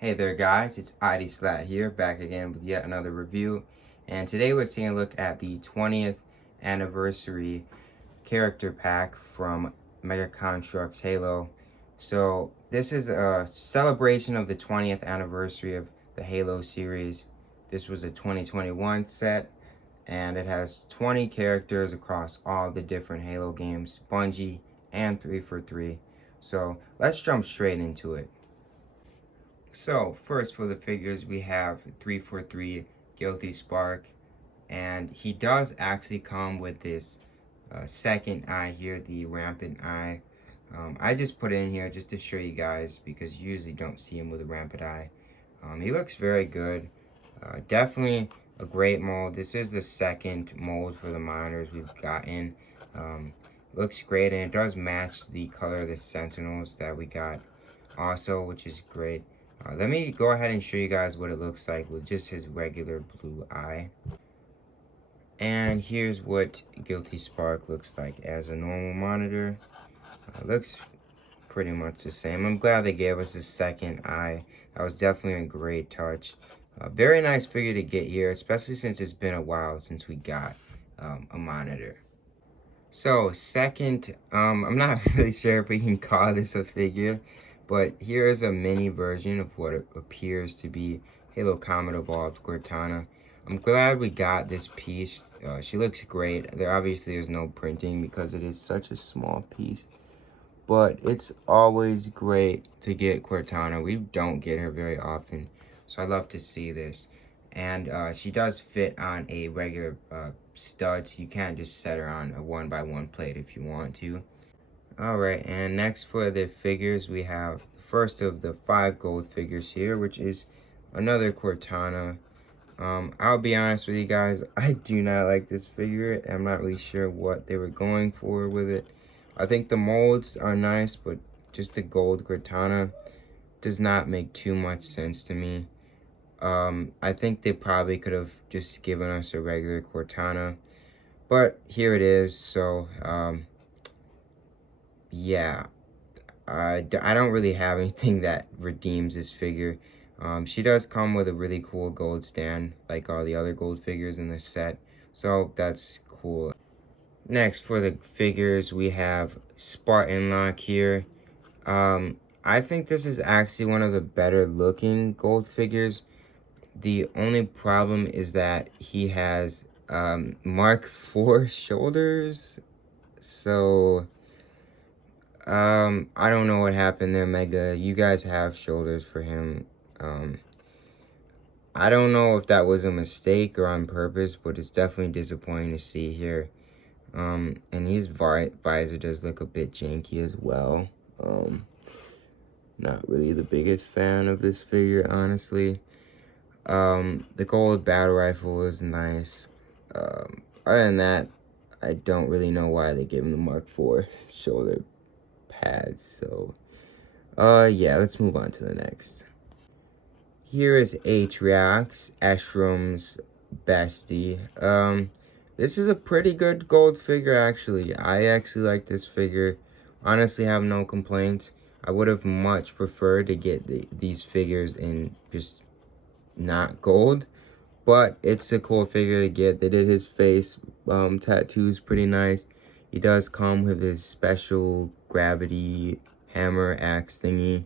Hey there guys, it's ODST here, back again with yet another review. And today we're taking a look at the 20th anniversary character pack from Mega Construx Halo. So this is a celebration of the 20th anniversary of the Halo series. This was a 2021 set, and it has 20 characters across all the different Halo games, Bungie and 343. So let's jump straight into it. So, first for the figures, we have 343 Guilty Spark, and he does actually come with this second eye here, the rampant eye. I just put it in here just to show you guys because you usually don't see him with a rampant eye. He looks very good. Definitely a great mold. This is the second mold for the monitors we've gotten. Looks great, and it does match the color of the Sentinels that we got also, which is great. Let me go ahead and show you guys what it looks like with just his regular blue eye. And here's what Guilty Spark looks like as a normal monitor. Looks pretty much the same. I'm glad they gave us a second eye. That was definitely a great touch. Very nice figure to get here, especially since it's been a while since we got a monitor. So second, I'm not really sure if we can call this a figure, but here is a mini version of what appears to be Halo Comet Evolved Cortana. I'm glad we got this piece. She looks great. There obviously is no printing because it is such a small piece, but it's always great to get Cortana. We don't get her very often, so I love to see this. And she does fit on a regular stud, so you can't just set her on a 1x1 plate if you want to. Alright, and next for the figures, we have the first of the 5 gold figures here, which is another Cortana. I'll be honest with you guys, I do not like this figure. I'm not really sure what they were going for with it. I think the molds are nice, but just the gold Cortana does not make too much sense to me. I think they probably could have just given us a regular Cortana, but here it is. So yeah, I don't really have anything that redeems this figure. She does come with a really cool gold stand, like all the other gold figures in the set, so that's cool. Next, for the figures, we have Spartan Lock here. I think this is actually one of the better looking gold figures. The only problem is that he has Mark IV shoulders, so I don't know what happened there, Mega. You guys have shoulders for him. I don't know if that was a mistake or on purpose, but it's definitely disappointing to see here. And his visor does look a bit janky as well. Not really the biggest fan of this figure, honestly. The gold battle rifle is nice. Other than that, I don't really know why they gave him the Mark IV shoulder pads. So, yeah, let's move on to the next. Here is Atriox, Eshram's bestie. This is a pretty good gold figure, actually. I actually like this figure. Honestly, have no complaints. I would have much preferred to get these figures in just not gold, but it's a cool figure to get. They did his face tattoos pretty nice. He does come with his special gravity hammer axe thingy.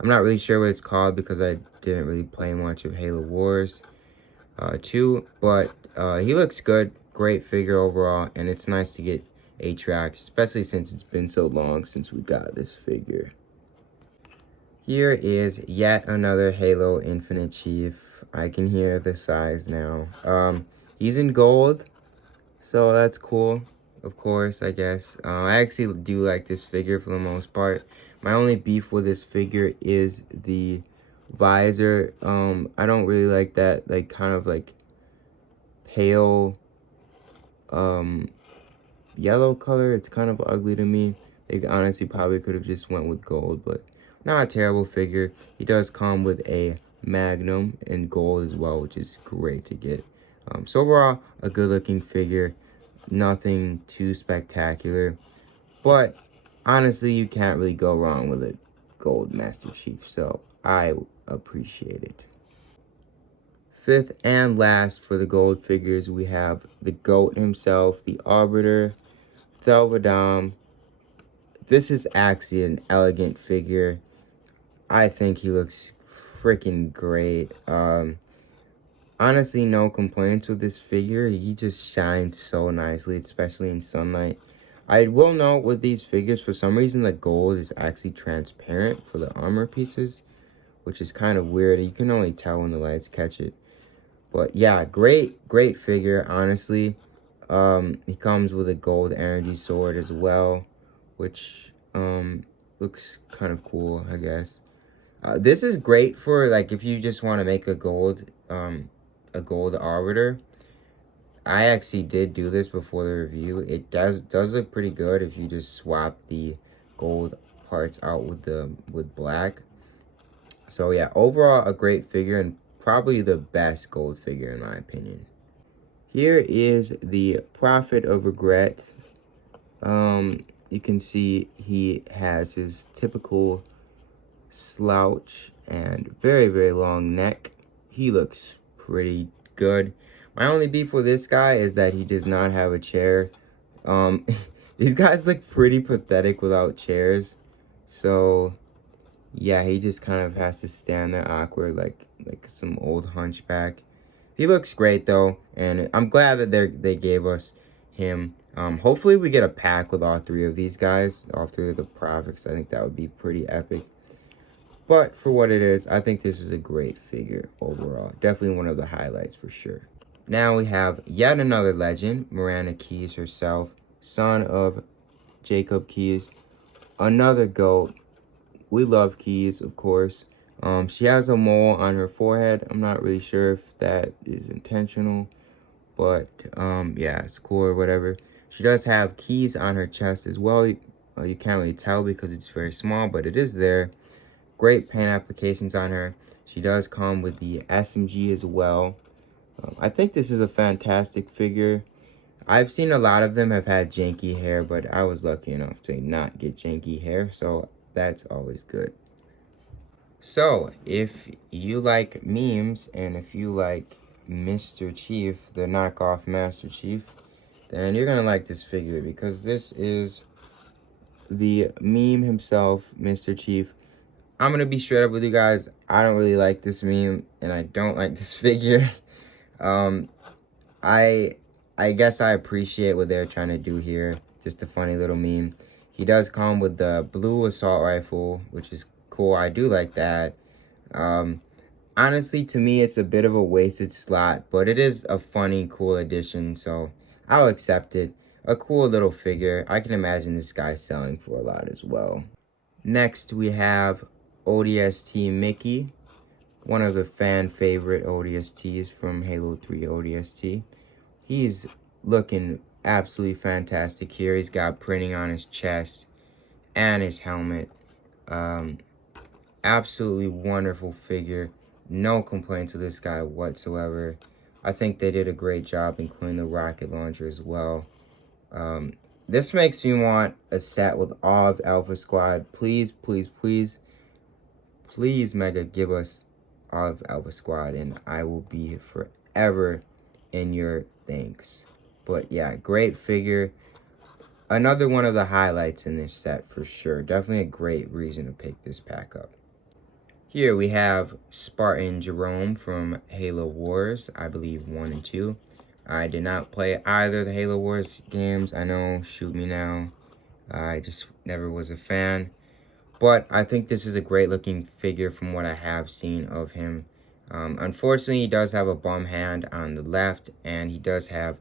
I'm not really sure what it's called because I didn't really play much of Halo Wars 2, but he looks good. Great figure overall, and it's nice to get Atriox, especially since it's been so long since we got this figure. Here is yet another Halo Infinite Chief. I can hear the size now. He's in gold, so that's cool, of course, I guess. I actually do like this figure for the most part. My only beef with this figure is the visor. I don't really like that, like, kind of like pale yellow color. It's kind of ugly to me. They honestly probably could have just went with gold, but not a terrible figure. He does come with a Magnum in gold as well, which is great to get. So overall, a good looking figure. Nothing too spectacular, but honestly, you can't really go wrong with a gold Master Chief. So I appreciate it. Fifth and last for the gold figures, we have the GOAT himself, the Arbiter, Thelvadam. This is actually an elegant figure. I think he looks freaking great. Honestly, no complaints with this figure. He just shines so nicely, especially in sunlight. I will note with these figures, for some reason, the gold is actually transparent for the armor pieces, which is kind of weird. You can only tell when the lights catch it. But yeah, great figure, honestly. He comes with a gold energy sword as well, which looks kind of cool, I guess. This is great for, like, if you just want to make a gold arbiter. I actually did do this before the review. It does look pretty good if you just swap the gold parts out with black. So yeah, overall a great figure and probably the best gold figure in my opinion. Here is the Prophet of Regret. You can see he has his typical slouch and very long neck. He looks pretty good. My only beef with this guy is that he does not have a chair. These guys look pretty pathetic without chairs. So yeah, he just kind of has to stand there awkward like some old hunchback. He looks great though, and I'm glad that they gave us him. Hopefully we get a pack with all three of these guys, all three of the Prophets. I think that would be pretty epic. But for what it is, I think this is a great figure overall. Definitely one of the highlights for sure. Now we have yet another legend, Miranda Keys herself, son of Jacob Keys. Another GOAT. We love Keys, of course. She has a mole on her forehead. I'm not really sure if that is intentional, but yeah, it's cool or whatever. She does have keys on her chest as well. You can't really tell because it's very small, but it is there. Great paint applications on her. She does come with the SMG as well. I think this is a fantastic figure. I've seen a lot of them have had janky hair, but I was lucky enough to not get janky hair, so that's always good. So, if you like memes and if you like Mr. Chief, the knockoff Master Chief, then you're gonna like this figure because this is the meme himself, Mr. Chief. I'm gonna be straight up with you guys. I don't really like this meme, and I don't like this figure. I guess I appreciate what they're trying to do here. Just a funny little meme. He does come with the blue assault rifle, which is cool. I do like that. Honestly, to me, it's a bit of a wasted slot, but it is a funny, cool addition, so I'll accept it. A cool little figure. I can imagine this guy selling for a lot as well. Next, we have ODST Mickey, one of the fan favorite ODSTs from Halo 3 ODST. He's looking absolutely fantastic here. He's got printing on his chest and his helmet. Absolutely wonderful figure. No complaints with this guy whatsoever. I think they did a great job including the rocket launcher as well. This makes me want a set with all of Alpha Squad. Please, Mega, give us all of Alpha Squad, and I will be forever in your thanks. But yeah, great figure. Another one of the highlights in this set for sure. Definitely a great reason to pick this pack up. Here we have Spartan Jerome from Halo Wars, I believe 1 and 2. I did not play either of the Halo Wars games. I know, shoot me now. I just never was a fan. But I think this is a great looking figure from what I have seen of him. Unfortunately, he does have a bum hand on the left, and he does have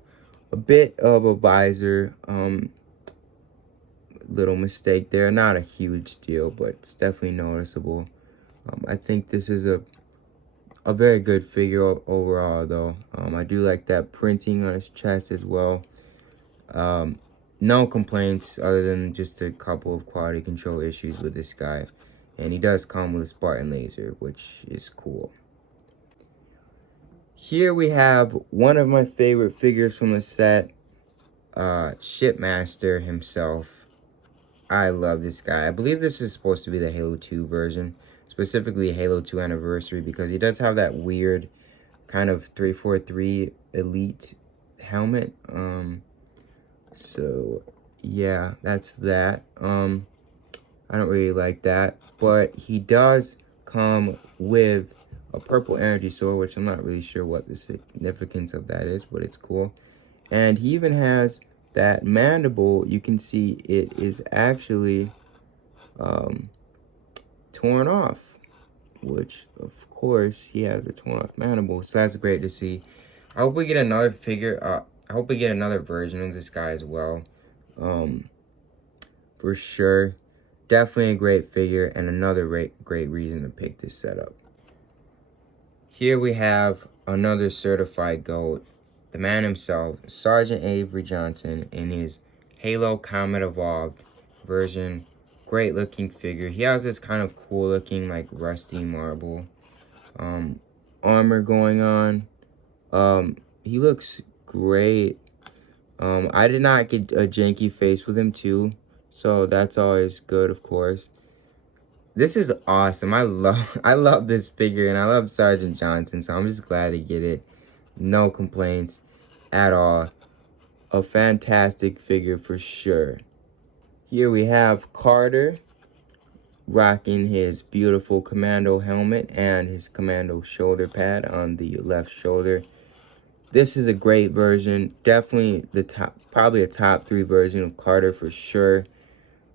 a bit of a visor. Little mistake there. Not a huge deal, but it's definitely noticeable. I think this is a very good figure overall, though. I do like that printing on his chest as well. No complaints other than just a couple of quality control issues with this guy. And he does come with a Spartan laser, which is cool. Here we have one of my favorite figures from the set, Shipmaster himself. I love this guy. I believe this is supposed to be the Halo 2 version. specifically Halo 2 Anniversary, because he does have that weird kind of 343 Elite helmet. So yeah, that's that. I don't really like that, but he does come with a purple energy sword, which I'm not really sure what the significance of that is, but it's cool. And he even has that mandible. You can see it is actually torn off, which of course he has a torn off mandible, so that's great to see. I hope we get another figure. I hope we get another version of this guy as well. For sure. Definitely a great figure and another great reason to pick this setup. Here we have another certified GOAT, the man himself, Sergeant Avery Johnson, in his Halo Comet Evolved version. Great looking figure. He has this kind of cool looking like rusty marble armor going on. He looks great. I did not get a janky face with him too, so that's always good, of course. This is awesome. I love this figure, and I love Sergeant Johnson, so I'm just glad to get it. No complaints at all. A fantastic figure for sure. Here we have Carter rocking his beautiful commando helmet and his commando shoulder pad on the left shoulder. This is a great version. Definitely probably a top 3 version of Carter for sure.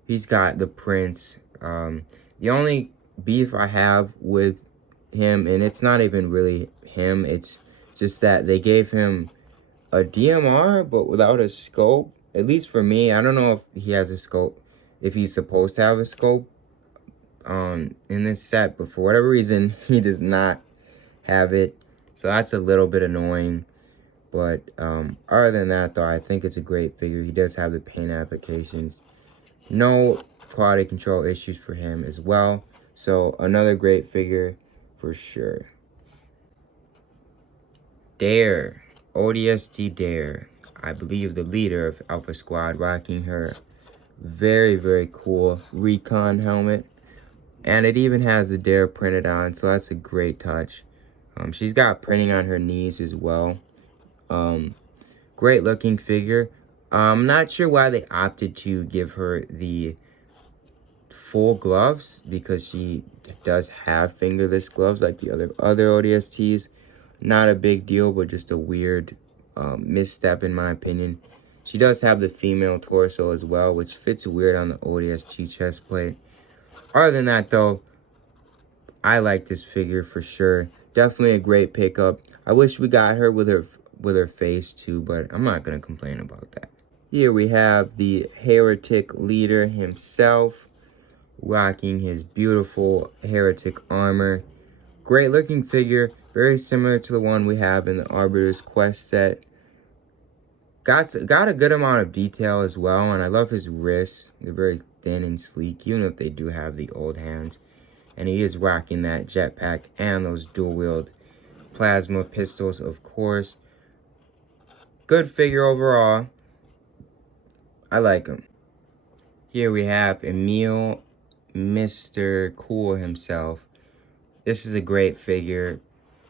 He's got the prints. The only beef I have with him, and it's not even really him, it's just that they gave him a DMR but without a scope. At least for me, I don't know if he has a scope, if he's supposed to have a scope in this set, but for whatever reason he does not have it, so that's a little bit annoying. But other than that, though, I think it's a great figure. He does have the paint applications. No quality control issues for him as well. So another great figure for sure. Dare, ODST Dare. I believe the leader of Alpha Squad, rocking her very cool recon helmet. And it even has the Dare printed on, so that's a great touch. She's got printing on her knees as well. Great looking figure. I'm not sure why they opted to give her the full gloves, because she does have fingerless gloves like the other ODSTs. Not a big deal, but just a weird misstep in my opinion. She does have the female torso as well, which fits weird on the ODST chest plate. Other than that, though, I like this figure for sure. Definitely a great pickup. I wish we got her with her face too, but I'm not gonna complain about that. Here we have the Heretic leader himself, rocking his beautiful Heretic armor. Great looking figure, very similar to the one we have in the Arbiter's Quest set. Got a good amount of detail as well, and I love his wrists. They're very thin and sleek, even if they do have the old hands. And he is rocking that jetpack and those dual-wield plasma pistols, of course. Good figure overall. I like him. Here we have Emil, Mr. Cool himself. This is a great figure.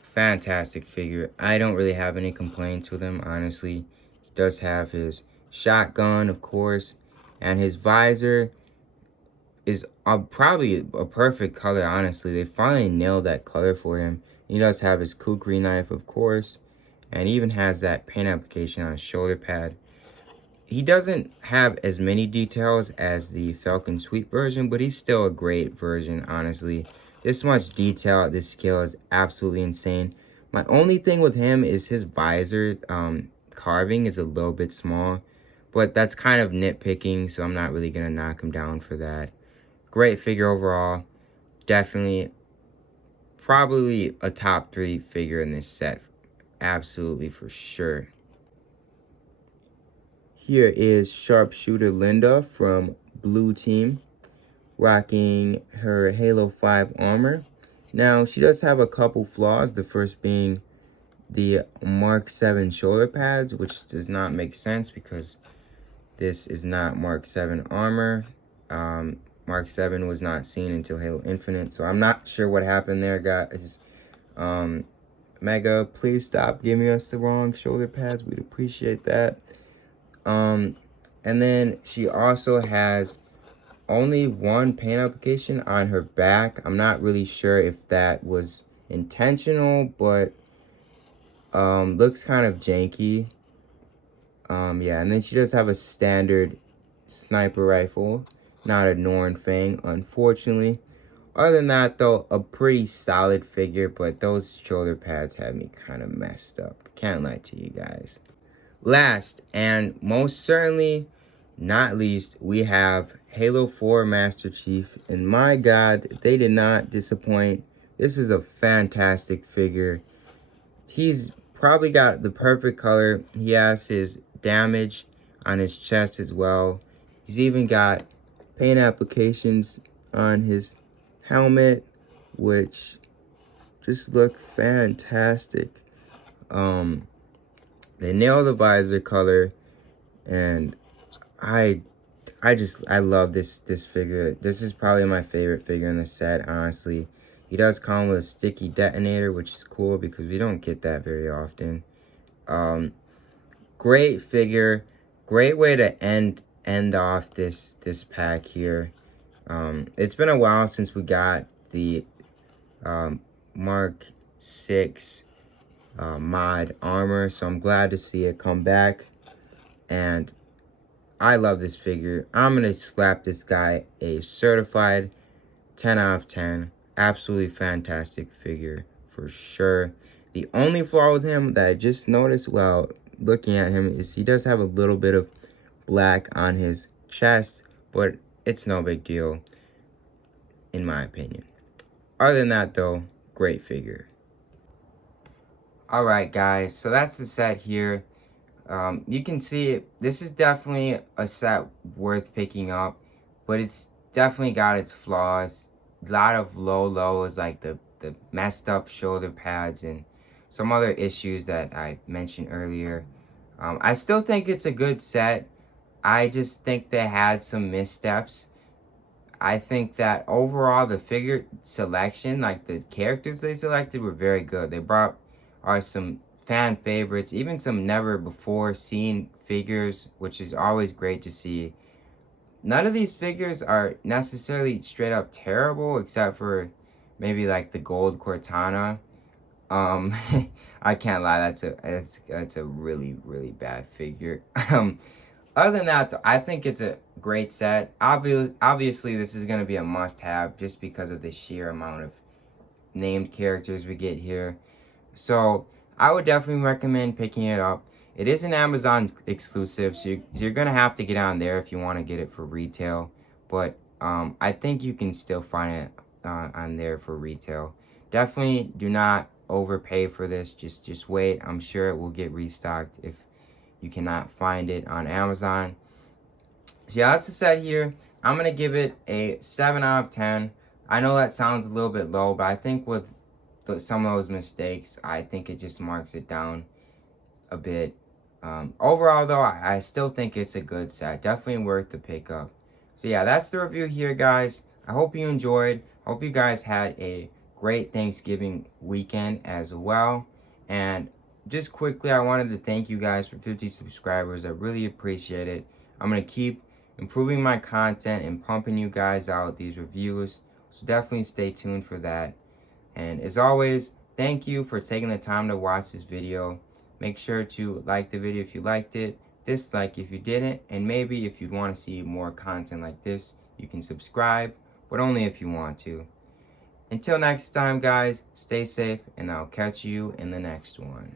Fantastic figure. I don't really have any complaints with him, honestly. He does have his shotgun, of course, and his visor is probably a perfect color, honestly. They finally nailed that color for him. He does have his kukri knife, of course, and he even has that paint application on his shoulder pad. He doesn't have as many details as the Falcon Sweep version, but he's still a great version, honestly. This much detail at this scale is absolutely insane. My only thing with him is his visor carving is a little bit small, but that's kind of nitpicking, so I'm not really going to knock him down for that. Great figure overall. Definitely, probably a top 3 figure in this set. Absolutely, for sure. Here is Sharpshooter Linda from Blue Team, rocking her Halo 5 armor. Now, she does have a couple flaws, the first being the Mark 7 shoulder pads, which does not make sense because this is not Mark 7 armor. Mark 7 was not seen until Halo Infinite, so I'm not sure what happened there, guys. Mega, please stop giving us the wrong shoulder pads. We'd appreciate that. And then she also has only one paint application on her back. I'm not really sure if that was intentional, but looks kind of janky. Yeah, and then she does have a standard sniper rifle, not a Norn Fang, unfortunately. Other than that, though, a pretty solid figure, but those shoulder pads had me kind of messed up. Can't lie to you guys. Last, and most certainly not least, we have Halo 4 Master Chief, and my god, they did not disappoint. This is a fantastic figure. He's probably got the perfect color. He has his damage on his chest as well. He's even got paint applications on his helmet, which just look fantastic. They nail the visor color, and I love this figure. This is probably my favorite figure in the set, honestly. He does come with a sticky detonator, which is cool because we don't get that very often. Great figure, great way to end off this pack here. It's been a while since we got the Mark 6 mod armor, so I'm glad to see it come back, and I love this figure. I'm gonna slap this guy a certified 10 out of 10. Absolutely fantastic figure for sure. The only flaw with him that I just noticed while looking at him is he does have a little bit of black on his chest, but it's no big deal in my opinion. Other than that though, great figure. Alright guys, so that's the set here. You can see this is definitely a set worth picking up, but it's definitely got its flaws. A lot of lows, like the messed up shoulder pads and some other issues that I mentioned earlier. I still think it's a good set. I just think they had some missteps. I think that overall the figure selection, like the characters they selected, were very good. They brought some fan favorites, even some never before seen figures, which is always great to see. None of these figures are necessarily straight up terrible, except for maybe like the gold Cortana. I can't lie, that's a really bad figure. Other than that, though, I think it's a great set. Obviously, this is going to be a must-have just because of the sheer amount of named characters we get here. So, I would definitely recommend picking it up. It is an Amazon exclusive, so you're going to have to get on there if you want to get it for retail. But I think you can still find it on there for retail. Definitely do not overpay for this. Just wait. I'm sure it will get restocked if you cannot find it on Amazon. So yeah, that's the set here. I'm going to give it a 7 out of 10. I know that sounds a little bit low, but I think with some of those mistakes, I think it just marks it down a bit. Overall, though, I still think it's a good set. Definitely worth the pickup. So yeah, that's the review here, guys. I hope you enjoyed. Hope you guys had a great Thanksgiving weekend as well. And just quickly, I wanted to thank you guys for 50 subscribers. I really appreciate it. I'm going to keep improving my content and pumping you guys out these reviews. So definitely stay tuned for that. And as always, thank you for taking the time to watch this video. Make sure to like the video if you liked it, dislike if you didn't, and maybe if you want to see more content like this, you can subscribe, but only if you want to. Until next time, guys, stay safe, and I'll catch you in the next one.